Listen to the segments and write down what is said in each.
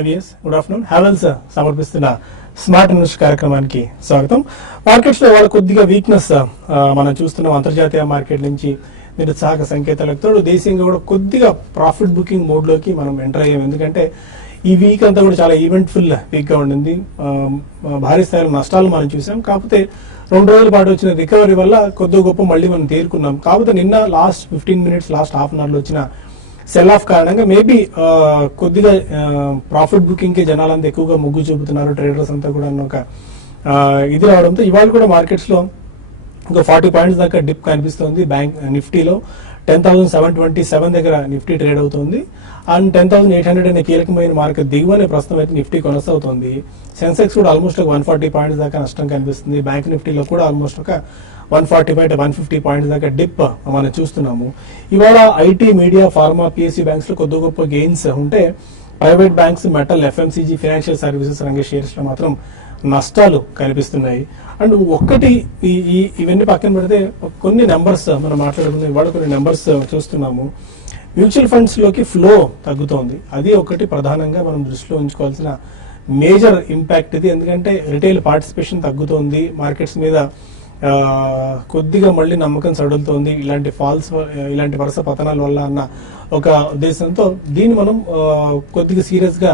IVS good afternoon. Havells సమర్పిస్తున్న smart news కార్యక్రమానికి స్వాగతం. మార్కెట్స్లో వాళ్ళ కొద్దిగా వీక్నెస్ మనం చూస్తున్నాం అంతర్జాతీయ మార్కెట్ నుంచి నిరుత్సాహక సంకేతాలకు తోడు దేశీయంగా కూడా కొద్దిగా ప్రాఫిట్ బుకింగ్ మోడ్లోకి మనం ఎంటర్ అయ్యాం. ఎందుకంటే ఈ వీక్ అంతా కూడా చాలా ఈవెంట్ఫుల్ వీక్గా ఉండింది. భారీ స్థాయిలో నష్టాలు మనం చూసాం. కాకపోతే రెండు రోజుల పాటు వచ్చిన రికవరీ వల్ల కొద్ది గొప్ప మళ్ళీ మనం తేరుకున్నాం. కాకపోతే నిన్న last fifteen minutes last half an అవర్లో వచ్చిన సెల్ ఆఫ్ కారణంగా మేబీ కొద్దిగా ప్రాఫిట్ బుకింగ్కి జనాలంతా ఎక్కువగా మొగ్గు చూపుతున్నారు ట్రేడర్స్ అంతా కూడా అన్న ఒక ఇది రావడంతో ఇవాళ కూడా మార్కెట్స్లో ఇంకా ఫార్టీ పాయింట్స్ దాకా డిప్ కనిపిస్తుంది బ్యాంక్ నిఫ్టీలో. Ten thousand seven twenty seven దగ్గర నిఫ్టీ ట్రేడ్ అవుతుంది. And ten thousand eight hundred అనే కీలకమైన మార్కెట్ దిగువనే ప్రస్తుతం అయితే నిఫ్టీ కొనసాగుతుంది. సెన్సెక్స్ కూడా ఆల్మోస్ట్ ఒక వన్ ఫార్టీ పాయింట్స్ దాకా నష్టం కనిపిస్తుంది. బ్యాంక్ నిఫ్టీలో కూడా ఆల్మోస్ట్ ఒక one forty five one fifty points దాకా డిప్ మనం చూస్తున్నాము. ఇవాళ ఐటీ మీడియా ఫార్మా పిఎస్సి బ్యాంక్స్లో కొద్ది గొప్ప గెయిన్స్ ఉంటే private banks metal FMCG financial services రంగ షేర్స్లో మాత్రం నష్టాలు కనిపిస్తున్నాయి. అండ్ ఒక్కటి ఈ ఇవన్నీ పక్కన పెడితే కొన్ని నెంబర్స్ మనం మాట్లాడుకుందాం. ఇవాళ కొన్ని నెంబర్స్ చూస్తున్నాము. మ్యూచువల్ ఫండ్స్లోకి ఫ్లో తగ్గుతోంది. అది ఒకటి ప్రధానంగా మనం దృష్టిలో ఉంచుకోవాల్సిన మేజర్ ఇంపాక్ట్ ఇది. ఎందుకంటే రిటైల్ పార్టిసిపేషన్ తగ్గుతోంది. మార్కెట్స్ మీద కొద్దిగా మళ్ళీ నమ్మకం సడులుతోంది. ఇలాంటి ఫాల్స్ ఇలాంటి వరుస పతనాల వల్ల అన్న ఒక ఉద్దేశంతో దీన్ని మనం కొద్దిగా సీరియస్గా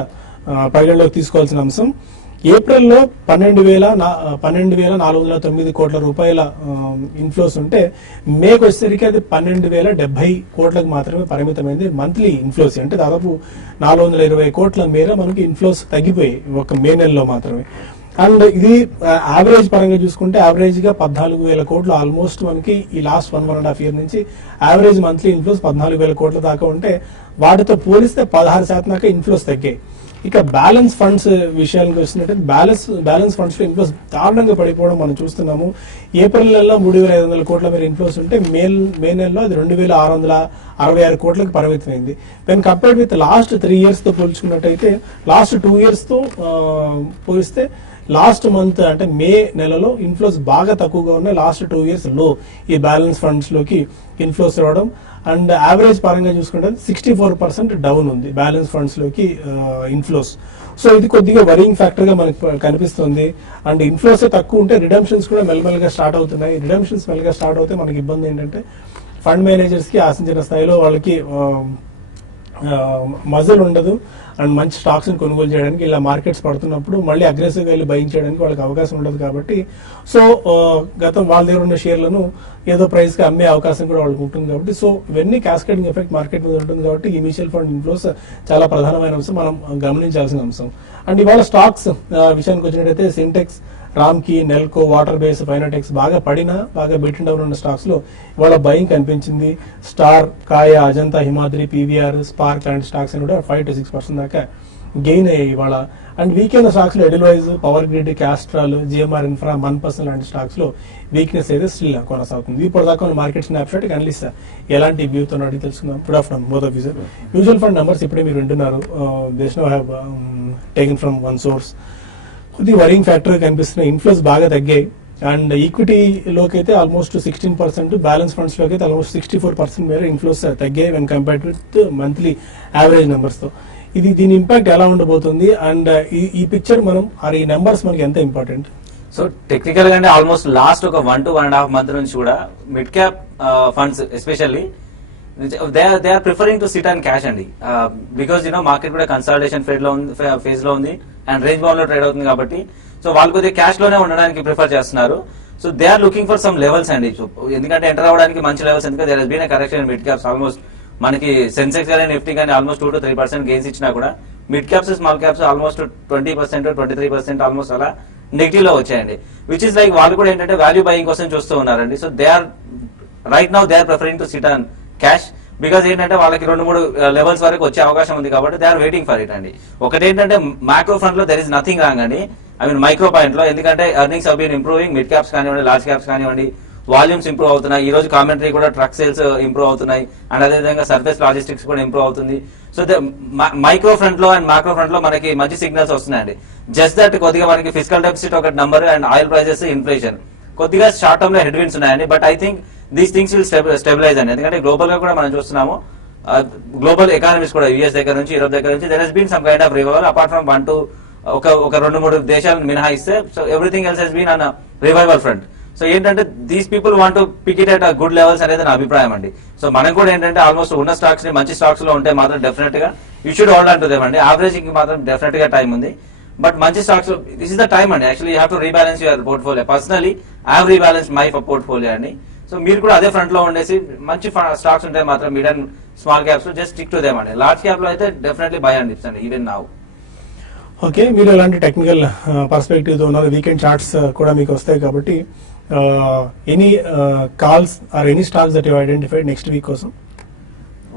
పరిగణలోకి తీసుకోవాల్సిన అంశం. ఏప్రిల్లో పన్నెండు వేల పన్నెండు వేల నాలుగు వందల తొమ్మిది కోట్ల రూపాయల ఇన్ఫ్లోస్ ఉంటే మేకు వచ్చేసరికి అది పన్నెండు వేల డెబ్బై కోట్లకు మాత్రమే పరిమితమైంది. మంత్లీ ఇన్ఫ్లోస్ అంటే దాదాపు నాలుగు వందల ఇరవై కోట్ల మేర మనకి ఇన్ఫ్లోస్ తగ్గిపోయాయి. ఒక మే నెలలో మాత్రమే. అండ్ ఇది యావరేజ్ పరంగా చూసుకుంటే యావరేజ్గా పద్నాలుగు వేల కోట్లు ఆల్మోస్ట్ మనకి ఈ last one one and half year నుంచి యావరేజ్ మంత్లీ ఇన్ఫ్లోస్ పద్నాలుగు వేల కోట్ల దాకా ఉంటే వాటితో పోలిస్తే పదహారు శాతం దాకా ఇన్ఫ్లోస్ తగ్గాయి. ఇక బ్యాలెన్స్ ఫండ్స్ విషయానికి వచ్చినట్టయితే బ్యాలెన్స్ బ్యాలెన్స్ ఫండ్స్లో ఇన్ఫ్లోస్ దారుణంగా పడిపోవడం మనం చూస్తున్నాము. ఏప్రిల్ నెలలో మూడు వేల ఐదు వందల కోట్ల మేర ఇన్ఫ్లోస్ ఉంటే మే మే నెలలో అది రెండు వేల ఆరు వందల అరవై ఆరు కోట్లకు పరిమితమైంది. Then compared with last three ఇయర్స్తో పోల్చుకున్నట్టయితే లాస్ట్ టూ ఇయర్స్తో పోలిస్తే లాస్ట్ మంత్ అంటే మే నెలలో ఇన్ఫ్లోస్ బాగా తక్కువగా ఉన్నాయి. లాస్ట్ టూ ఇయర్స్లో ఈ బ్యాలెన్స్ ఫండ్స్లోకి ఇన్ఫ్లోస్ రావడం. అండ్ యావరేజ్ పరంగా చూసుకుంటే సిక్స్టీ ఫోర్ పర్సెంట్ డౌన్ ఉంది. బ్యాలెన్స్ ఫండ్స్లోకి uh, ఇన్ఫ్లోస్ సో ఇది కొద్దిగా వరింగ్ ఫ్యాక్టర్గా కనిపిస్తుంది. అండ్ ఇన్ఫ్లోస్ తక్కువ ఉంటే రిడమ్షన్స్ కూడా మెల్లమెల్లగా స్టార్ట్ అవుతున్నాయి. రిడమ్షన్స్ మెల్లగా స్టార్ట్ అవుతే మనకి ఇబ్బంది ఏంటంటే ఫండ్ మేనేజర్స్కి ఆశించిన స్థాయిలో వాళ్ళకి um, మజల్ ఉండదు. అండ్ మంచి స్టాక్స్ని కొనుగోలు చేయడానికి ఇలా మార్కెట్స్ పడుతున్నప్పుడు మళ్ళీ అగ్రెసివ్గా వెళ్ళి బయింగ్ చేయడానికి వాళ్ళకి అవకాశం ఉండదు కాబట్టి. సో గతం వాళ్ళ దగ్గర ఉన్న షేర్లను ఏదో ప్రైస్కి అమ్మే అవకాశం కూడా వాళ్ళకి ఉంటుంది కాబట్టి. సో ఇవన్నీ క్యాస్కేడింగ్ ఎఫెక్ట్ మార్కెట్ మీద ఉంటుంది కాబట్టి ఈ మ్యూచువల్ ఫండ్ ఇన్ఫ్లోస్ చాలా ప్రధానమైన అంశం. మనం గమనించాల్సిన అంశం. అండ్ ఇవాళ స్టాక్స్ విషయానికి వచ్చినట్టయితే సింటెక్స్ రామ్కి నెల్కో వాటర్ బేస్ ఫైనాటెక్స్ బాగా పడినా బాగా బెట్ డౌన్ ఉన్న స్టాక్స్లో ఇవాళ బయింగ్ కనిపించింది. స్టార్ కాయ అజంతా హిమాద్రి పీవీఆర్ స్పార్క్ లాంటి స్టాక్స్ అని కూడా ఫైవ్ టు సిక్స్ పర్సెంట్ దాకా గెయిన్ అయ్యాయి ఇవాళ. అండ్ వీకెండ్ స్టాక్స్లో Edelweiss Power Grid Castrol GMR Infra Mann percent లాంటి స్టాక్స్లో వీక్నెస్ అయితే స్టిల్ కొనసాగుతుంది. ఇప్పుడు దాకా మార్కెట్ స్నాప్షాట్ అనలిస్ట్ ఎలాంటి వ్యూ తో అడిగి తెలుసుకుందాం. Good afternoon both of you sir mutual fund numbers ఇప్పుడే మీరు వింటున్నారు. దేశ్ no have taken from one source కొద్ది వరింగ్ ఫ్యాక్టర్ కనిపిస్తున్నాయి ఇన్ఫ్లోస్ బాగా తగ్గాయి. అండ్ ఈక్విటీలోకి అయితే ఆల్మోస్ట్ సిక్స్టీన్ పర్సెంట్ బ్యాలెన్స్ ఫండ్స్లోకి అయితే ఆల్మోస్ట్ సిక్స్టీ ఫోర్ పర్సెంట్ మేర ఇన్ఫ్లోస్ తగ్గాయి when compared with monthly average నెంబర్స్తో ఇది దీని ఇంపాక్ట్ ఎలా ఉండబోతుంది? అండ్ ఈ ఈ పిక్చర్ మనం ఆర్ ఈ నెంబర్స్ మనకి ఎంత ఇంపార్టెంట్ సో టెక్నికల్ అంటే ఆల్మోస్ట్ లాస్ట్ ఒక one to one and half month నుంచి కూడా mid cap funds especially they they are preferring to sit and. Cash అండి బికాస్ యూనో మార్కెట్ కూడా కన్సల్టేషన్ ఫేజ్లో ఉంది ఫేజ్లో ఉంది అండ్ రేంజ్ బౌండ్లో ట్రేడ్ అవుతుంది కాబట్టి. సో వాళ్ళు కొద్దిగా క్యాష్లోనే ఉండడానికి ప్రిఫర్ చేస్తున్నారు. So they are looking for some levels అండి. ఎందుకంటే ఎంటర్ అవ్వడానికి మంచి లెవెల్స్ ఎందుకంటే there has been correction mid caps almost మనకి సెన్సెక్స్ కానీ నిఫ్టీ కానీ almost two to three percent gains ఇచ్చినా కూడా mid caps small caps almost twenty percent twenty three percent almost అలా నెగిటివ్లో వచ్చాయండి. విచ్ ఇస్ లైక్ వాళ్ళు కూడా ఏంటంటే వాల్యూ బయింగ్ కోసం చూస్తూ ఉన్నారండి. So they are right now they are preferring to sit and cash because ఏంటంటే వాళ్ళకి రెండు మూడు uh, లెవెల్స్ వరకు వచ్చే అవకాశం ఉంది కాబట్టి they are waiting for it అండి. ఒకటి ఏంటంటే మైక్రో ఫ్రంట్లో దర్ ఇస్ నథింగ్ రాంగ్ అండి. ఐ మీన్ మైక్రో పాయింట్లో ఎందుకంటే earnings have been improving mid caps కానివ్వండి లార్జ్ క్యాప్స్ కానివ్వండి వాల్యూమ్స్ ఇంప్రూవ్ అవుతున్నాయి. ఈ రోజు కామెంటరీ కూడా ట్రక్ సేల్స్ ఇంప్రూవ్ అవుతున్నాయి. అండ్ అదేవిధంగా సర్ఫేస్ లాజిస్టిక్స్ కూడా ఇంప్రూవ్ అవుతుంది. సో మైక్రో ఫ్రంట్లో అండ్ మైక్రో ఫ్రంట్లో మనకి మంచి సిగ్నల్స్ వస్తున్నాయండి. జస్ట్ దట్ కొద్దిగా మనకి ఫిజికల్ డెపిసిట్ ఒకటి number and oil prices inflation కొద్దిగా షార్ట్ టర్మ్లో హెడ్ విన్స్ ఉన్నాయండి. But I think these things will stabilise అండి ఎందుకంటే గ్లోబల్గా కూడా మనం చూస్తున్నాము గ్లోబల్ ఎకానమీస్ కూడా యూఎస్ దగ్గర నుంచి యూరోప్ దగ్గర నుంచి there has been some kind of revival apart from one two ఒక ఒక రెండు మూడు దేశాలను మినహాయిస్తే so everything else has been on revival front so ఏంటంటే these people want pick it at good levels అనేది నా అభిప్రాయం అండి. సో మనం కూడా ఏంటంటే ఆల్మోస్ట్ ఉన్న స్టాక్స్ని మంచి స్టాక్స్లో ఉంటే మాత్రం డెఫినెట్గా you should hold on averaging అండి. మాత్రం డెఫినెట్గా టైం ఉంది. బట్ మంచి stocks this is the time అండి. Actually you have to rebalance your portfolio personally I have rebalance my portfolio అండి. సో మీరు కూడా అదే ఫ్రంట్లో ఉండేసి మంచి స్టాక్స్ ఉంటే మాత్రం mid and small caps just stick to them అండి. లార్జ్ క్యాప్లో అయితే డెఫినెట్లీ బై అండి ఈవెన్ నావు ఓకే మీరు ఎలాంటి టెక్నికల్ పర్స్పెక్టివ్తో ఉన్నారు? వీకెండ్ చార్ట్స్ కూడా మీకు వస్తాయి కాబట్టి any calls or any stocks that you identified next week కోసం?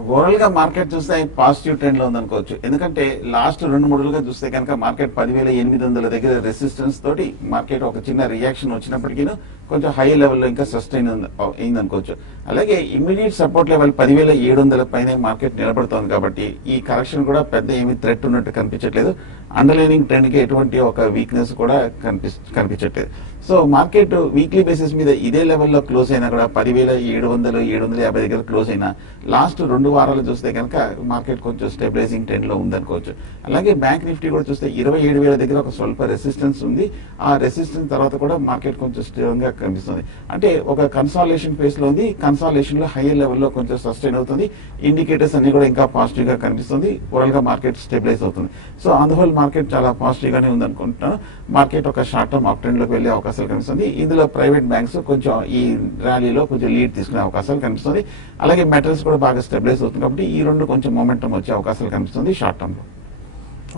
ఓవరాల్గా మార్కెట్ చూస్తే పాజిటివ్ ట్రెండ్లో ఉందనుకోవచ్చు. ఎందుకంటే లాస్ట్ రెండు మూడు రోజులుగా చూస్తే కనుక మార్కెట్ పదివేల ఎనిమిది వందల దగ్గర రెసిస్టెన్స్ తోటి మార్కెట్ ఒక చిన్న రియాక్షన్ వచ్చినప్పటికీ కొంచెం హై లెవెల్లో ఇంకా సస్టైన్ అయింది అనుకోవచ్చు అలాగే ఇమీడియట్ సపోర్ట్ లెవెల్ పదివేల ఏడు వందల పైన మార్కెట్ నిలబడుతోంది కాబట్టి ఈ కరెక్షన్ కూడా పెద్ద ఏమి థ్రెట్ ఉన్నట్టు కనిపించట్లేదు. అండర్లైనింగ్ ట్రెండ్కి ఎటువంటి ఒక వీక్నెస్ కూడా కనిపి కనిపించట్లేదు. సో మార్కెట్ వీక్లీ బేసిస్ మీద ఇదే లెవెల్లో క్లోజ్ అయినా కూడా పదివేల ఏడు వందలు ఏడు వందల యాభై దగ్గర క్లోజ్ అయినా లాస్ట్ రెండు వారాలు చూస్తే కనుక మార్కెట్ కొంచెం స్టెబిలైజింగ్ ట్రెండ్లో ఉందనుకోవచ్చు. అలాగే బ్యాంక్ నిఫ్టీ కూడా చూస్తే ఇరవై ఏడు వేల దగ్గర ఒక స్వల్ప రెసిస్టెన్స్ ఉంది. ఆ రెసిస్టెన్స్ తర్వాత కూడా మార్కెట్ కొంచెం స్ట్రాంగ్ కనిపిస్తుంది. అంటే ఒక కన్సాలేషన్ ఫేస్లో ఉంది కన్సాలేషన్లో హైయర్ లెవెల్లో కొంచెం సస్టైన్ అవుతుంది. ఇండికేటర్స్ అన్ని కూడా ఇంకా పాజిటివ్గా కనిపిస్తుంది. ఓవరాల్గా మార్కెట్ స్టెబిలైజ్ అవుతుంది. సో అందువల్ల మార్కెట్ చాలా పాజిటివ్ గానే ఉంది అనుకుంటున్నాను మార్కెట్ ఒక షార్ట్ టర్మ్ అప్లోకి వెళ్ళే అవకాశాలు కనిపిస్తుంది. ఇందులో ప్రైవేట్ బ్యాంక్స్ కొంచెం ఈ ర్యాలీలో కొంచెం లీడ్ తీసుకునే అవకాశాలు కనిపిస్తుంది. అలాగే మెటల్స్ కూడా బాగా స్టెబిలైజ్ అవుతుంది కాబట్టి ఈ రెండు కొంచెం మొమెంటం వచ్చే అవకాశాలు కనిపిస్తుంది షార్ట్ టర్మ్లో.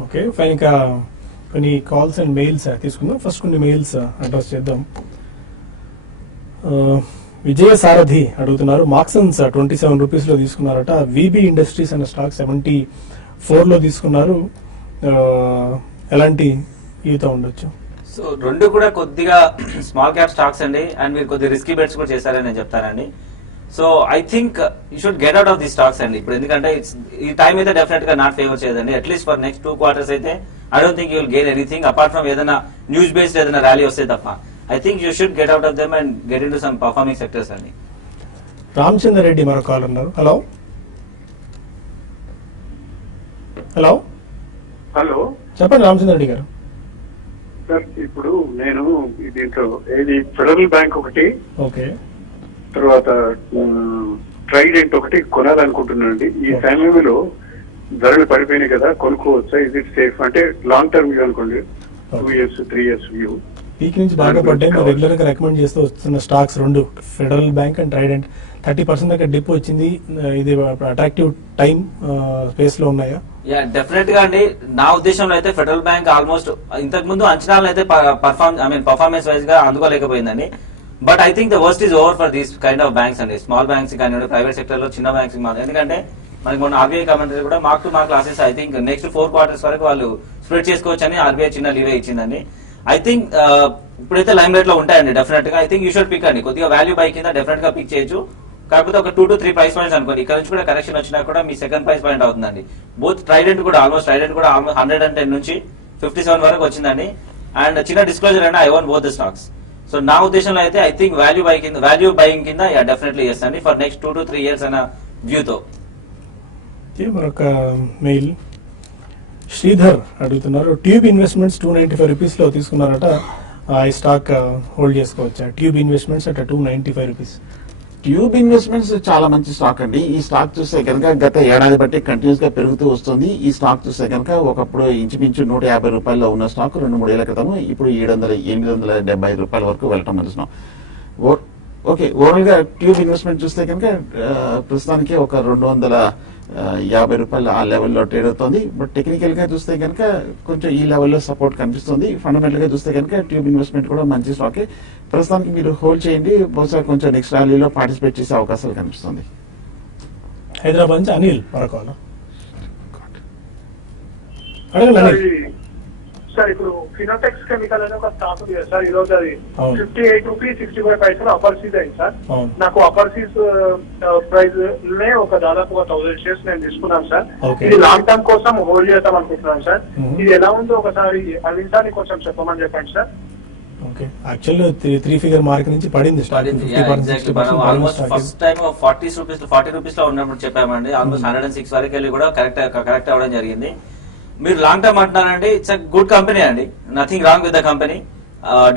ఓకే ఫైన్ ఇంకా కొన్ని కాల్స్ అండ్ మెయిల్స్ తీసుకుందాం. ఫస్ట్ కొన్ని మెయిల్స్ అడ్రస్ చేద్దాం. విజయ సారథి అడుగుతున్నారు. మాక్సన్స్ ట్వంటీ సెవెన్ రూపీస్లో తీసుకున్నారట. విబి ఇండస్ట్రీస్ అనే స్టాక్ సెవెంటీ ఫోర్లో తీసుకున్నారు. ఎలాంటి ఈత ఉండొచ్చు? సో రెండు కూడా కొద్దిగా స్మాల్ క్యాప్ స్టాక్స్ అండి. అండ్ మీరు కొద్దిగా రిస్కీ బెట్స్ కూడా చేశారని నేను చెప్తానండి. So I think you should get out of the stocks అండి. ఇప్పుడు ఎందుకంటే ఈ టైం అయితే డెఫినెట్గా నాట్ ఫేవర్ చేయదండి. At least for next two quarters అయితే I don't think you will gain anything apart from ఏదైనా న్యూస్ బేస్డ్ ఏదైనా ర్యాలీ వస్తే తప్ప. I think you should get out of them and get into some performing sectors అండి రామచంద్ర రెడ్డి మరో call ఉన్నారు. Hello hello hello చెప్పండి రామచంద్ర రెడ్డి గారు. సార్ ఇప్పుడు నేను దీంట్లో ఏది ఫెడరల్ బ్యాంక్ ఒకటి ఓకే. తర్వాత ట్రైడెంట్ ఒకటి కొనాలనుకుంటున్నానండి. ఈ సమయంలో ధరలు పడిపోయినాయి కదా కొనుక్కోవచ్చా? ఇది సేఫ్ అంటే లాంగ్ టర్మ్ వ్యూ అనుకోండి. Two years three years view peak నుంచి బాగా పడ్డాయి. మీరు రెగ్యులర్గా రికమెండ్ చేస్తూ వస్తున్న స్టాక్స్ రెండు Federal Bank and Trident. Thirty percent దాకా డిప్ వచ్చింది. ఇది అట్రాక్టివ్ టైం స్పేస్లో ఉన్నాయా? యా డెఫినెట్గా అండి. నా ఉద్దేశంలో అయితే ఫెడరల్ బ్యాంక్ ఆల్మోస్ట్ ఇంతకు ముందు అంచనాలను అయితే పర్ఫార్మ్ ఐ మీన్ పర్ఫార్మెన్స్ వైజ్గా అందుకోలేకపోయిందండి. But I think the worst is over for these kind of banks అండి. స్మాల్ బ్యాంక్స్ కానివ్వండి ప్రైవేట్ సెక్టర్లో చిన్న బ్యాంక్స్ ఎందుకంటే మనకి మొన్న ఆర్బీఐ కమెంటరీ కూడా mark to mark classes I think next four quarters వరకు వాళ్ళు స్ప్రెడ్ చేసుకోవచ్చు అని ఆర్బీఐ చిన్న లీవే ఇచ్చిందండి. ఐ థింక్ uh, ఇప్పుడైతే లైమ్ రేట్లో ఉంటాయండి డెఫినెట్గా I think you should pick అండి. కొద్దిగా వాల్యూ బై కింద డెఫినెట్గా పిక్ చేయొచ్చు. కాకపోతే ఒక two to three price points అనుకోండి. ఇక్కడ నుంచి కూడా కరెక్షన్ వచ్చినా కూడా మీ సెకండ్ ప్రైస్ పాయింట్ అవుతుందండి. బోత్ ట్రైడెంట్ కూడా ఆల్మోస్ట్ ట్రైడెంట్ కూడా హండ్రెడ్ అండ్ టెన్ నుంచి ఫిఫ్టీ సెవెన్ వరకు వచ్చిందండి. అండ్ చిన్న డిస్క్లోజర్ అండి I own both the stocks so నా ఉద్దేశంలో అయితే ఐ థింక్ వాల్యూ బై కింద వాల్యూ బైయింగ్ కింద yeah definitely చేస్తాండి for next two to three years అన్న వ్యూతో మరొక మెయిల్ శ్రీధర్ అడుగుతున్నారు. Tube Investments two ninety five రూపీస్లో తీసుకున్నారట. ఆ, ఈ స్టాక్ హోల్డ్ చేసుకోవచ్చా? Tube Investments at two ninety five rupees Tube Investments చాలా మంచి స్టాక్ అండి. ఈ స్టాక్ చూస్తే కనుక గత ఏడాది బట్టి కంటిన్యూస్గా పెరుగుతూ వస్తుంది. ఈ స్టాక్ చూస్తే కనుక ఒకప్పుడు ఇంచుమించు నూట యాభై రూపాయల్లో ఉన్న స్టాక్ రెండు మూడు మూడేళ్ళ క్రితం ఇప్పుడు ఏడు వందల ఎనిమిది వందల డెబ్బై ఐదు రూపాయల వరకు వెళ్ళటం చూస్తున్నాం ఓ- ఓకే ఓవరాల్గా ట్యూబ్ ఇన్వెస్ట్మెంట్ చూస్తే కనుక ప్రస్తుతానికి ఒక రెండు వందల యాభై రూపాయలు ఆ లెవెల్లో ట్రేడ్ అవుతుంది. బట్ టెక్నికల్గా చూస్తే కనుక కొంచెం ఈ లెవెల్లో సపోర్ట్ కనిపిస్తుంది. ఫండమెంటల్గా చూస్తే కనుక ట్యూబ్ ఇన్వెస్ట్మెంట్ కూడా మంచి స్టాకే. ప్రస్తుతానికి మీరు హోల్డ్ చేయండి. బహుశా కొంచెం నెక్స్ట్ ర్యాలీలో పార్టిసిపేట్ చేసే అవకాశాలు కనిపిస్తుంది. హైదరాబాద్ నుంచి అనిల్ మరొక సార్ ఇప్పుడు ఫినోటెక్స్ కెమికల్ అనే ఒక స్టాక్ ఉంది కదా సార్ ఈ రోజు అది. Fifty eight rupees sixty five పైసలు అప్పర్ సీజ్ అయింది సార్. నాకు అప్పర్ సీజ్ ప్రైస్ నే ఒక దాదాపు ఒక థౌసండ్ షేర్స్ నేను తీసుకున్నాను సార్. ఇది లాంగ్ టర్మ్ కోసం హోల్డ్ చేద్దాం అనుకుంటున్నాను సార్. ఇది ఎలా ఉందో ఒకసారి అనిల్ సార్ కొంచెం చెప్పమని చెప్పండి sir. Okay. Actual three figure mark నుంచి పడింది almost first time forty rupees forty రూపీస్లో ఉన్నప్పుడు చెప్పామండి. ఆల్మోస్ట్ హండ్రెడ్ అండ్ సిక్స్ వరకు వెళ్ళి కూడా కరెక్ట్ కరెక్ట్ అవ్వడం జరిగింది. మీరు లాంగ్ టర్మ్ అంటున్నారండి ఇట్స్ అ గుడ్ కంపెనీ అండి. Nothing wrong with the company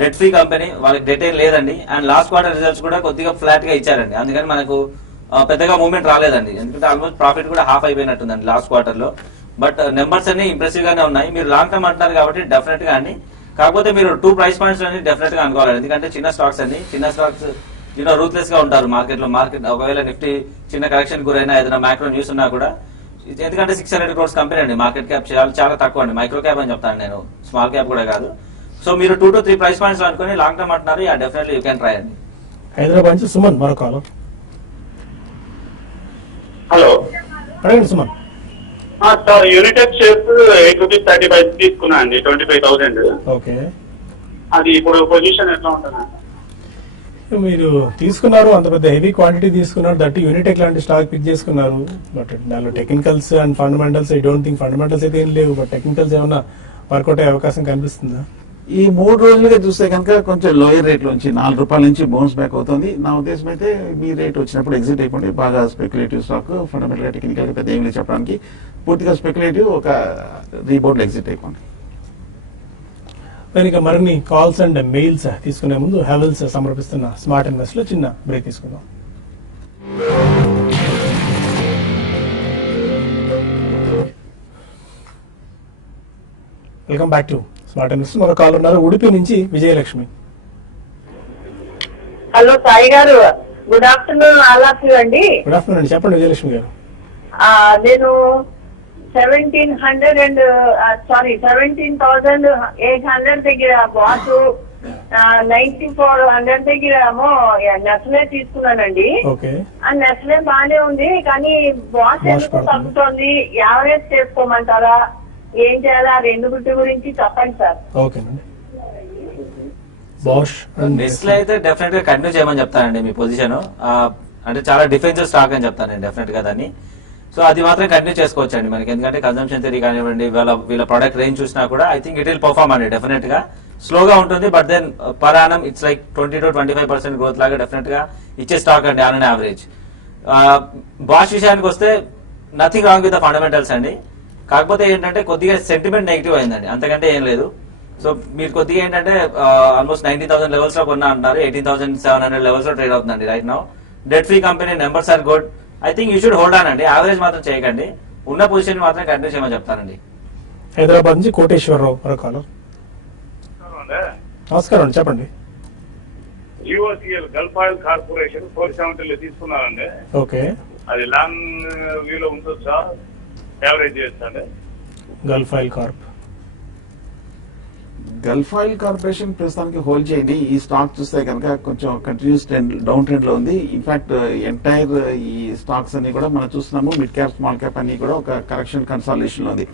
debt free company వాళ్ళకి డెట్ ఏం లేదండి. అండ్ లాస్ట్ క్వార్టర్ రిజల్ట్స్ కూడా కొద్దిగా ఫ్లాట్గా ఇచ్చారండి. అందుకని మనకు uh, పెద్దగా మూవ్మెంట్ రాలేదండి. ఎందుకంటే ఆల్మోస్ట్ ప్రాఫిట్ కూడా హాఫ్ అయిపోయినట్టుందండి లాస్ట్ క్వార్టర్లో. బట్ నెంబర్స్ అన్ని ఇంప్రెసివ్ గానే ఉన్నాయి. మీరు లాంగ్ టర్మ్ అంటున్నారు కాబట్టి డెఫినెట్గా అండి. కాకపోతే మీరు టూ ప్రైస్ పాయింట్స్ అన్ని డెఫినెట్గా అనుకోవాలి. ఎందుకంటే చిన్న స్టాక్స్ అండి. చిన్న స్టాక్స్ యూనో రూత్లెస్గా ఉంటారు మార్కెట్లో. మార్కెట్ ఒకవేళ నిఫ్టీ చిన్న కరెక్షన్ గురైనా ఏదైనా మ్యాక్రో న్యూస్ ఉన్నా కూడా ఎందుకంటే సిక్స్ హండ్రెడ్ క్రోర్స్ కంపెనీ అండి. మార్కెట్ క్యాప్ చాలా చాలా తక్కువ అండి. మైక్రో క్యాప్ అని చెప్తాను నేను. స్మాల్ క్యాప్ కూడా కాదు. సో మీరు two to three price points అనుకుని లాంగ్ టర్మ్ అంటున్నారు. Yeah definitely you can try అండి. హైదరాబాద్ నుంచి సుమన్ మరో కాలం. హలో అడగండి Suman. Sir Unitech shares eight rupees thirty five తీసుకున్నా అండి. Twenty five thousand okay. అది ఇప్పుడు పొజిషన్ ఎట్లా ఉంటుంది మీరు తీసుకున్నారు అంత పెద్ద హెవీ క్వాంటిటీ తీసుకున్నారు దట్ యూనిటెక్ లాంటి స్టాక్ పిక్ చేసుకున్నారు? బట్ దానిలో technicals and fundamentals I don't think fundamentals అయితే ఏం లేవు బట్ టెక్నికల్స్ ఏమైనా వర్కౌట్ అయ్యే అవకాశం కనిపిస్తుందా? ఈ మూడు రోజులుగా చూస్తే కనుక కొంచెం లోయర్ రేట్ నుంచి నాలుగు రూపాయల నుంచి బౌన్స్ బ్యాక్ అవుతుంది. నా ఉద్దేశం అయితే మీ రేట్ వచ్చినప్పుడు ఎగ్జిట్ అయిపోండి. బాగా స్పెక్యులేటివ్ స్టాక్ ఫండమెంటల్గా టెక్నికల్ పెద్ద ఏమి చెప్పడానికి. పూర్తిగా స్పెక్యులేటివ్ ఒక రీబోర్డ్ ఎగ్జిట్ అయిపోండి. దానికి మరిన్ని కాల్స్ అండ్ మెయిల్స్ తీసుకునే ముందు హెవెల్స్ సమర్పిస్తున్న స్మార్ట్ ఇన్వెస్ట్లో చిన్న బ్రేక్ తీసుకుందాం. Welcome back to smart invest మరో కాల్ ఉన్నారు. ఉడిపి నుంచి Vijayalakshmi. Hello Sai garu. Good afternoon all of you అండి. గుడ్ ఆఫ్టర్నూన్ అండి. చెప్పండి విజయలక్ష్మి గారు. నేను seventeen hundred and sorry seventeen thousand eight hundred దగ్గర బాసు నైన్టీ ఫోర్ హండ్రెడ్ దగ్గర ఏమో నెస్లే తీసుకున్నానండి. ఓకే. ఆ నెస్లే బాగానే ఉంది కానీ బాస్ ఎందుకు. తగ్గుతోంది? యావరేజ్ చేసుకోమంటారా? ఏం చేయాలా? రెండు గుట్టి గురించి చెప్పండి సార్. ఓకేనండి బాష్ అండ్ నెస్లే అయితే డెఫినెట్గా కంటిన్యూ చేయమని చెప్తానండి మీ పొజిషన్ అంటే చాలా డిఫెన్సివ్ స్టాక్ అని చెప్తాను నేను డెఫినెట్గా దాన్ని. సో అది మాత్రం కంటిన్యూ చేసుకోవచ్చు అండి మనకి. ఎందుకంటే కన్సంప్షన్ థెరీ కానివ్వండి వీళ్ళ వీళ్ళ ప్రొడక్ట్ రేంజ్ చూసినా కూడా I think it will perform అండి డెఫినెట్గా. స్లోగా ఉంటుంది but then per annum it's like twenty to twenty five percent growth లాగా డెఫినెట్గా ఇచ్చే స్టాక్ అండి ఆన్ యావరేజ్ బాష్ విషయానికి వస్తే nothing wrong with the fundamentals అండి. కాకపోతే ఏంటంటే కొద్దిగా సెంటిమెంట్ నెగిటివ్ అయిందండి అంతకంటే ఏం లేదు. సో మీరు కొద్దిగా ఏంటంటే ఆల్మోస్ట్ నైన్టీ థౌసండ్ లెవెల్స్లో కొన్నా అంటున్నారు ఎయిటీన్ థౌసండ్ సెవెన్ హండ్రెడ్ లెవెల్స్లో ట్రేడ్ అవుతుందండి right now debt free company numbers are good I think you should hold on అండి. యావరేజ్ మాత్రం చేయకండి. ఉన్న పొజిషన్ మాత్రం కంటిన్యూ చేయమని చెప్తానండి. హైదరాబాద్ నుంచి కోటేశ్వరరావు మరో కాలర్ నమస్కారం అండి చెప్పండి. GOCL Gulf Oil Corporation four సెవెంటీలో తీసుకున్నారండి. ఓకే. అది లాంగ్ వ్యూలో ఉంటుందా? Average చేస్తండి. Gulf Oil Corp Gulf Oil Corporation ప్రస్తుతానికి హోల్డ్ చేయండి ఈ స్టాక్ చూస్తే కనుక కొంచెం కంటిన్యూస్ ట్రెండ్ డౌన్ ట్రెండ్లో ఉంది. ఇన్ఫాక్ట్ ఎంటైర్ ఈ స్టాక్స్ అన్ని కూడా మనం చూస్తున్నాము. మిడ్ క్యాప్ స్మాల్ క్యాప్ అన్ని కూడా ఒక కరెక్షన్ కన్సాలేషన్లో ఉంది.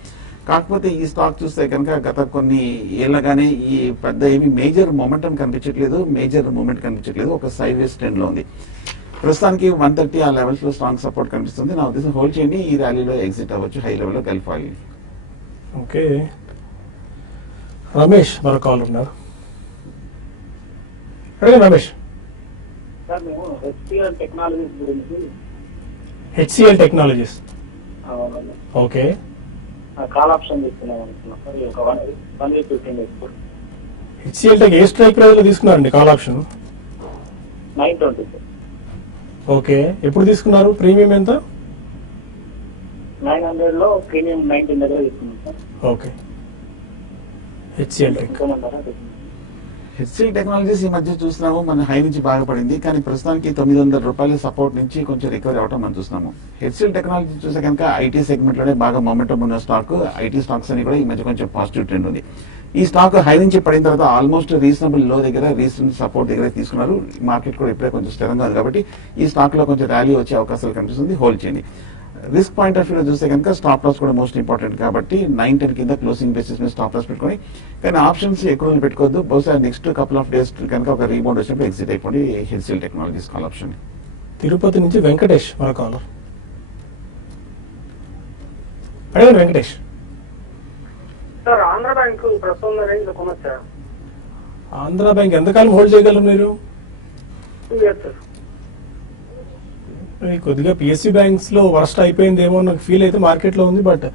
కాకపోతే ఈ స్టాక్ చూస్తే కనుక గత కొన్ని ఏళ్ళగానే ఈ పెద్ద ఏమి మేజర్ మొమెంటం కనిపించట్లేదు. మేజర్ మూమెంట్ కనిపించట్లేదు. ఒక సైవేస్ ట్రెండ్లో ఉంది. ప్రస్తుతానికి వన్ థర్టీ ఆ లెవెల్స్లో స్ట్రాంగ్ సపోర్ట్ కనిపిస్తుంది. నా ఉద్దేశం హోల్డ్ చేయండి ఈ ర్యాలీలో ఎగ్జిట్ అవ్వచ్చు. హై లెవెల్లో గల్ఫ్ ఆయిల్. ఓకే రమేష్ మరో కాల్ ఉన్నారు. అడగండి Ramesh. HCL Technologies okay. Call option HCL Tech ఏ స్ట్రైక్ ప్రైస్లో తీసుకున్నారండి call option nine twenty okay. ఎప్పుడు తీసుకున్నారు? ప్రీమియం ఎంత? నైన్ హండ్రెడ్లో ప్రీమియం నైన్టీన్ దగ్గర తీసుకున్నాం sir. Okay. HCL Tech HCL Technologies ఈ మధ్య చూస్తున్నాము మన హై నుంచి బాగా పడింది. కానీ ప్రస్తుతానికి తొమ్మిది వందల రూపాయల సపోర్ట్ నుంచి కొంచెం రికవరీ అవటం మనం చూస్తున్నాము హెచ్సిఎల్ టెక్నాలజీ చూస్తే కనుక ఐటీ సెగ్మెంట్లోనే బాగా మొమెంటం ఉన్న స్టాక్ ఐటీ స్టాక్స్ అని కూడా ఈ మధ్య కొంచెం పాజిటివ్ ట్రెండ్ ఉంది. ఈ స్టాక్ హై నుంచి పడిన తర్వాత ఆల్మోస్ట్ రీజనబుల్లో దగ్గర రీసెంట్ సపోర్ట్ దగ్గర తీసుకున్నారు. మార్కెట్ కూడా ఇప్పుడే కొంచెం స్థిరంగా ఉంది కాబట్టి ఈ స్టాక్లో కొంచెం ర్యాలీ వచ్చే అవకాశాలు కనిపిస్తుంది. హోల్డ్ చేయండి. రిస్క్ పాయింట్ ఆఫ్ వ్యూలో చూస్తే కనుక స్టాప్ లాస్ కూడా మోస్ట్ ఇంపార్టెంట్ కాబట్టి నైన్ టెన్ కింద క్లోజింగ్ బేసిస్ మీద స్టాప్ లాస్ పెట్టుకొని కానీ ఆప్షన్స్ ఎక్కువ రోజులు పెట్టుకోవద్దు. బహుశా నెక్స్ట్ కపుల్ ఆఫ్ డేస్ కనుక ఒక రీబౌండ్ వచ్చినప్పుడు ఎగ్జిట్ అయిపోండి HCL Technologies call option Tirupati నుంచి వెంకటేష్ మరో కాలర్ అడగండి వెంకటేష్. సార్ ఆంధ్ర బ్యాంక్ ప్రస్తుతం రేంజ్లో కొనొచ్చా? ఆంధ్ర బ్యాంక్ ఎంతకాలం హోల్డ్ చేయగలరు మీరు? టూ ఇయర్స్ సార్ ఈ కొద్దిగా పిఎస్సి బ్యాంక్స్లో వర్స్ట్ అయిపోయిందేమో నాకు ఫీల్ అయితే మార్కెట్లో ఉంది బట్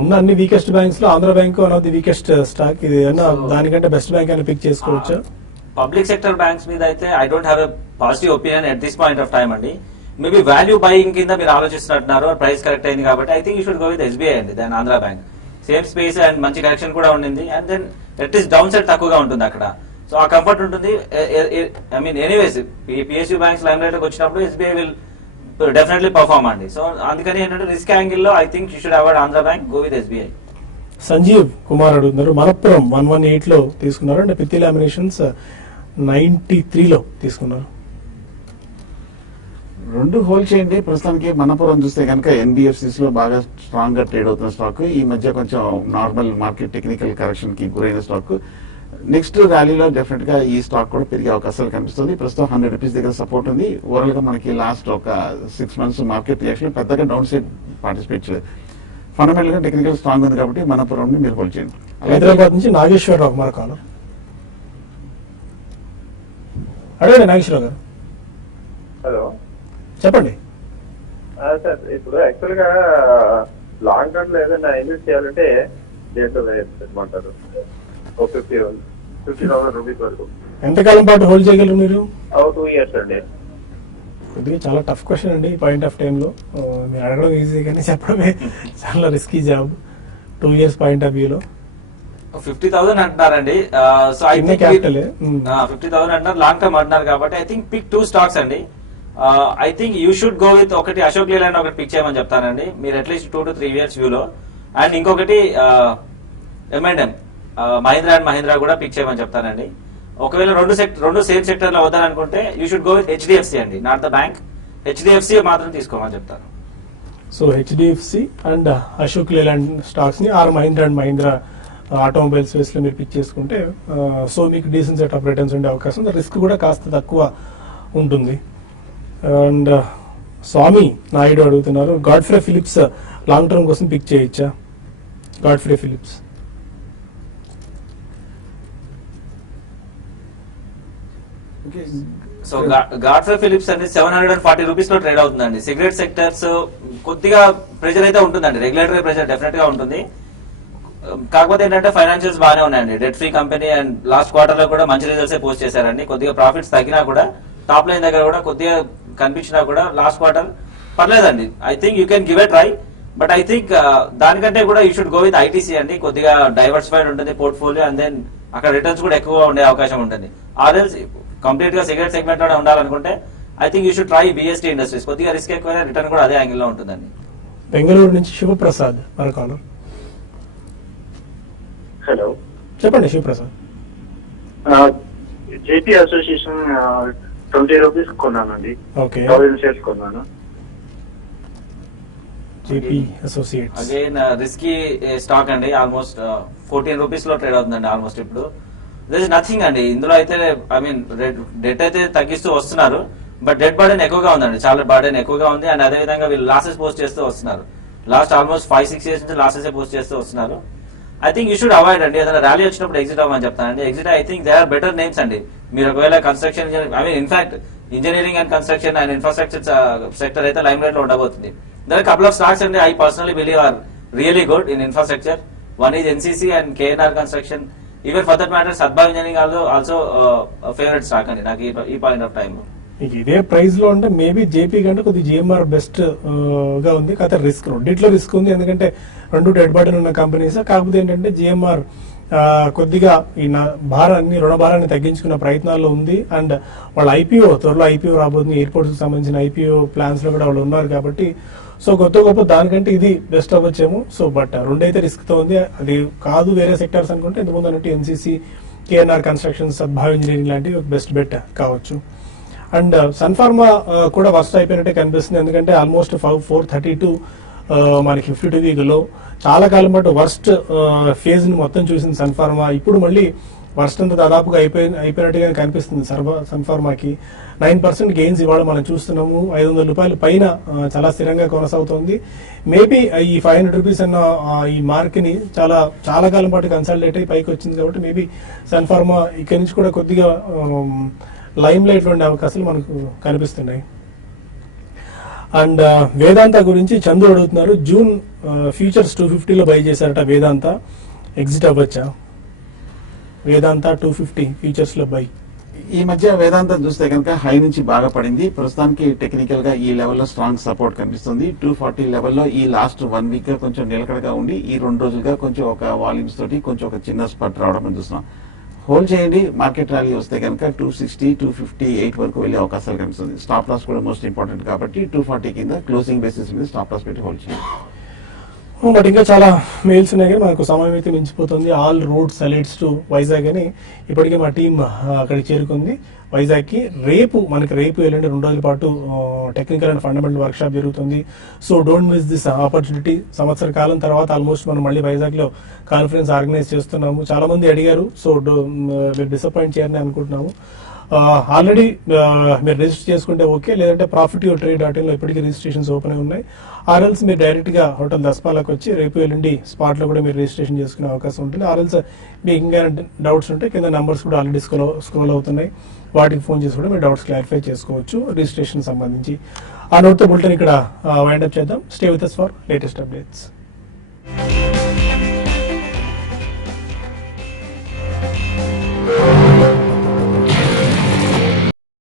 ఉన్న అన్ని weakest బ్యాంక్స్లో Andhra bank one of the weakest stock ఇది ఏమన్నా దానికంటే బెస్ట్ బ్యాంక్ అని పిక్ చేసుకోవచ్చా? పబ్లిక్ సెక్టర్ బ్యాంక్స్ మీద అయితే I don't have a positive opinion at this point of time అండి. మేబీ వాల్యూ బయింగ్ కింద మీరు ఆలోచిస్తున్నట్టున్నారు ప్రైస్ కరెక్ట్ అయింది కాబట్టి I think you should go with SBI అండి దాని Andhra bank same space and మంచి కరెక్షన్ కూడా ఉండింది and then at its downside తక్కువగా ఉంటుంది అక్కడ. సో ఆ కంఫర్ట్ ఉంటుంది. I mean anyways PSU banks lime light వచ్చినప్పుడు ఎస్బీఐ విల్ డెఫినెట్లీ పర్ఫార్మ్ అండి. సో అందుకని ఏంటంటే రిస్క్ యాంగిల్లో I think you should avoid Andhra bank go with SBI Sanjeev Kumar అడుగుతున్నారు. మనప్పురం వన్ వన్ ఎయిట్లో తీసుకున్నారు. అంటే పిత్తి లామినేషన్స్ నైన్టీ త్రీలో తీసుకున్నారు. రెండు హోల్డ్ చేయండి. ప్రస్తుతానికి మనపురం చూస్తే కనుక ఎన్బిఎఫ్సిస్లో బాగా స్ట్రాంగ్గా ట్రేడ్ అవుతున్న స్టాక్ ఈ మధ్య కొంచెం నార్మల్ మార్కెట్ టెక్నికల్ కరెక్షన్కి గురైన స్టాక్ నెక్స్ట్ ర్యాలీలో డెఫినెట్గా ఈ స్టాక్ కూడా పెరిగే అవకాశాలు కనిపిస్తుంది. ప్రస్తుతం హండ్రెడ్ రూపీస్ దగ్గర సపోర్ట్ ఉంది. ఓవరాల్గా మనకి లాస్ట్ ఒక సిక్స్ మంత్స్ మార్కెట్ రియాక్షన్ పెద్దగా డౌన్ సైడ్ పార్టిసిపేట్ చేయలేదు. ఫండమెంటల్గా టెక్నికల్ స్ట్రాంగ్ ఉంది కాబట్టి మనపురం మీరు హోల్డ్ చేయండి. అలాగే హైదరాబాద్ నుంచి నాగేశ్వరరావు మరో కాలం. అడగండి నాగేశ్వరరావు గారు. హలో. చెప్పండి. ఆ, సార్ ఇప్పుడు యాక్చువల్గా లాంగ్ టర్మ్లో ఏదైనా ఇన్వెస్ట్ చేయాలంటే వేయమంటారు ఒక ఫిఫ్టీ ఫిఫ్టీ థౌసండ్ రూపీస్ వరకు. ఎంతకాలం పాటు హోల్డ్ చేయగలరు మీరు? టూ ఇయర్స్ అండి. కొద్దిగా చాలా టఫ్ క్వశ్చన్ అండి పాయింట్ ఆఫ్ టైంలో. మీరు అడగడం ఈజీ కానీ చెప్పడమే చాలా risky job two years point of వ్యూలో. ఫిఫ్టీ థౌసండ్ అంటున్నారండి. So I think. Fifty thousand అంటున్నారు. లాంగ్ టర్మ్ అంటున్నారు కాబట్టి I think pick two stocks అండి. I think you should go with ఒకటి అశోక్ లేలాండ్ ఒకటి పిక్ చేయమని చెప్తానండి. మీరు at least two to three years వ్యూలో అండ్ ఇంకొకటి ఎంఎండ్ఎం మహీంద్రా అండ్ మహీంద్రా కూడా పిక్ చేయమని చెప్తానండి. ఒకవేళ రెండు సెక్టర్ రెండు సేమ్ సెక్టర్లో వద్దాలనుకుంటే you should go with HDFC అండి నాట్ ద బ్యాంక్ హెచ్డిఎఫ్సి మాత్రం తీసుకోమని చెప్తాను. So HDFC and Ashok Leyland స్టాక్స్ని or Mahindra and Mahindra automobile స్పేస్లో మీరు పిక్ చేసుకుంటే uh, సో మీకు డీసెంట్ సెట్ ఆఫ్ రిటర్న్స్ ఉండే అవకాశం. ఉంది రిస్క్ కూడా కాస్త తక్కువ ఉంటుంది. అండ్ స్వామి నాయుడు అడుగుతున్నారు గాడ్ఫ్రే ఫిలిప్స్ లాంగ్ టర్మ్ కోసం పిక్ చేయొచ్చా? Godfrey Phillips so Godfrey Phillips అనేది సెవెన్ హండ్రెడ్ అండ్ ఫార్టీ రూపీస్లో ట్రేడ్ అవుతుందండి. సిగరెట్ సెక్టర్స్ కొద్దిగా ప్రెషర్ అయితే ఉంటుందండి. రెగ్యులేటరీ ప్రెషర్ డెఫినెట్గా ఉంటుంది. కాకపోతే ఏంటంటే ఫైనాన్షియల్స్ బాగానే ఉన్నాయండి. Debt free company and last క్వార్టర్లో కూడా మంచి రిజల్ట్స్ పోస్ట్ చేశారండి. కొద్దిగా ప్రాఫిట్స్ తగ్గినా కూడా టాప్ లైన్ దగ్గర కూడా కొద్దిగా కనిపించినా కూడా లాస్ట్ క్వార్టర్ పర్లేదండి. I think you can give a try but I think దానికంటే కూడా you should go with ITC అండి. కొద్దిగా డైవర్సిఫైడ్ ఉంటుంది పోర్ట్ఫోలియో అండ్ దెన్ అక్కడ రిటర్న్స్ కూడా ఎక్కువ ఉండే అవకాశం ఉంటుంది. ఆర్ఎల్స్ కంప్లీట్గా సిగరెట్ సెగ్మెంట్లోనే ఉండాలనుకుంటే I think you should try BST industries కొద్దిగా రిస్క్ ఎక్కువైనా రిటర్న్ కూడా అదే యాంగిల్లో ఉంటుందండి. బెంగళూరు నుంచి శివప్రసాద్ కాలం హలో చెప్పండి Shivaprasad. JP association twenty rupees కొన్నానండి. Okay thousand shares కొన్నాను. JP associates again risky stock అండి ఆల్మోస్ట్ ఫోర్టీన్ రూపీస్లో ట్రేడ్ అవుతుందండి ఆల్మోస్ట్ ఇప్పుడు. దిస్ నథింగ్ అండి ఇందులో అయితే ఐ మీన్ డెట్ అయితే తగ్గిస్తూ వస్తున్నారు బట్ డెట్ బర్డెన్ ఎక్కువగా ఉందండి చాలా బర్డెన్ ఎక్కువగా ఉంది అండ్ అదే విధంగా వీళ్ళు లాసెస్ పోస్ట్ చేస్తూ వస్తున్నారు. Last almost five six years నుంచి లాసెస్ పోస్ట్ చేస్తూ వస్తున్నారు. I think you should avoid అండి ఏదైనా ర్యాలీ వచ్చినప్పుడు ఎగ్జిట్ అవ్వమని చెప్తానండి. Exit I think they are better names అండి. మీరు ఒకవేళ construction I mean in fact engineering and construction and infrastructure sector అయితే లైమ్ లైట్లో ఉండబోతుంది. దర్ కపుల్ ఆఫ్ స్టాక్స్ అండి I personally believe are really good in infrastructure one is NCC and KNR construction even for that matter Sadbhav engineering also also favourite stock అండి నాకు ఈ- point of time ఇదే ప్రైస్లో అంటే maybe JP కంటే కొద్దిగా GMR best uh, గా ఉంది. కాకపోతే రిస్క్ రెండిట్లో రిస్క్ ఉంది. ఎందుకంటే రెండు డెడ్ బాడీ ఉన్న కంపెనీస్ కాకపోతే ఏంటంటే జిఎంఆర్ కొద్దిగా ఈ నా- భారాన్ని రుణ భారాన్ని తగ్గించుకున్న ప్రయత్నాల్లో ఉంది. అండ్ వాళ్ళ ఐపీఓ త్వరలో ఐపీఓ రాబోతుంది. ఎయిర్పోర్ట్స్కి సంబంధించిన ఐపీఓ ప్లాన్స్లో కూడా వాళ్ళు ఉన్నారు కాబట్టి. సో కొత్త గొప్ప దానికంటే ఇది బెస్ట్ అవ్వచ్చేమో. సో బట్ రెండైతే రిస్క్తో ఉంది. అది కాదు వేరే సెక్టార్స్ అనుకుంటే ఇంతకుముందు అన్నట్టు NCC KNR construction Sadbhav engineering లాంటివి బెస్ట్ బెట్ కావచ్చు. అండ్ సన్ ఫార్మా కూడా వర్స్ట్ అయిపోయినట్టే కనిపిస్తుంది. ఎందుకంటే almost five four thirty two మనకి ఫిఫ్టీ టూ వీక్లో చాలా కాలం పాటు వర్స్ట్ ఫేజ్ని మొత్తం చూసింది సన్ ఫార్మా. ఇప్పుడు మళ్ళీ వర్స్ట్ అంతా దాదాపుగా అయిపోయి అయిపోయినట్టుగా కనిపిస్తుంది సర్వ సన్ఫార్మాకి నైన్ పర్సెంట్ గెయిన్స్ ఇవాళ మనం చూస్తున్నాము. ఐదు వందల రూపాయల పైన చాలా స్థిరంగా కొనసాగుతోంది. మేబీ ఈ ఫైవ్ హండ్రెడ్ రూపీస్ అన్న ఈ మార్క్ని చాలా చాలా కాలం పాటు కన్సల్టేట్ అయ్యి పైకి వచ్చింది కాబట్టి మేబీ సన్ఫార్మా ఇక్కడి నుంచి కూడా కొద్దిగా లైమ్ లైట్ ఉండే అవకాశాలు మనకు కనిపిస్తున్నాయి. అండ్ వేదాంత గురించి చంద్రుడు అడుగుతున్నారు. జూన్ ఫ్యూచర్స్ టూ ఫిఫ్టీలో బై చేశారట వేదాంత. ఎగ్జిట్ అవ్వచ్చా? వేదాంత టూ ఫిఫ్టీ ఫ్యూచర్స్లో బై. ఈ మధ్య వేదాంతం చూస్తే కనుక హై నుంచి బాగా పడింది. ప్రస్తుతానికి టెక్నికల్గా ఈ లెవెల్లో స్ట్రాంగ్ సపోర్ట్ కనిపిస్తుంది. టూ ఫార్టీ లెవెల్లో ఈ లాస్ట్ వన్ వీక్గా కొంచెం నిలకడగా ఉండి ఈ రెండు రోజులుగా కొంచెం ఒక వాల్యూమ్స్ తోటి కొంచెం ఒక చిన్న స్పట్ రావడం చూస్తున్నాం. హోల్డ్ చేయండి మార్కెట్ ర్యాలీ వస్తే కనుక two sixty two fifty eight వరకు వెళ్ళే అవకాశాలు కనిపిస్తుంది. స్టాప్ లాస్ కూడా మోస్ట్ ఇంపార్టెంట్ కాబట్టి టూ ఫార్టీ కింద క్లోజింగ్ బేసిస్ మీద స్టాప్ లాస్ పెట్టి హోల్డ్ చేయండి. Hmm, బట్ ఇంకా చాలా మెయిల్స్ ఉన్నాయి కానీ మనకు సమయం అయితే మించిపోతుంది. All road alights to Vizag అని ఇప్పటికే మా టీం అక్కడికి చేరుకుంది. వైజాగ్కి రేపు మనకి రేపు ఎల్లుండి రెండు రోజుల పాటు technical and fundamental workshop జరుగుతుంది. So don't miss this opportunity సంవత్సర కాలం తర్వాత ఆల్మోస్ట్ మనం మళ్ళీ వైజాగ్లో కాన్ఫరెన్స్ ఆర్గనైజ్ చేస్తున్నాము. చాలా మంది అడిగారు సో మీరు డిసప్పాయింట్ చేయాలని అనుకుంటున్నాము. ఆల్రెడీ మీరు రిజిస్టర్ చేసుకుంటే ఓకే లేదంటే ప్రాఫిట్ యూర్ ట్రేడ్ డాట్ ఇన్లో ఇప్పటికీ రిజిస్ట్రేషన్స్ ఓపెన్ ఉన్నాయి ఆర్ఎల్స్ మీరు డైరెక్ట్గా హోటల్ దస్పాలకు వచ్చి రేపు ఎల్లుండి స్పాట్లో కూడా మీరు రిజిస్ట్రేషన్ చేసుకునే అవకాశం ఉంటుంది. ఆర్ఎల్స్ మీకు ఇంకా డౌట్స్ ఉంటే కింద నంబర్స్ కూడా ఆల్రెడీ స్క్రోల్ స్క్రోల్ అవుతున్నాయి. వాటికి ఫోన్ చేసి కూడా మీరు డౌట్స్ క్లారిఫై చేసుకోవచ్చు. రిజిస్ట్రేషన్ సంబంధించి ఆ నోట్తో బుల్టన్ ఇక్కడ వైండప్ చేద్దాం. Stay with for latest updates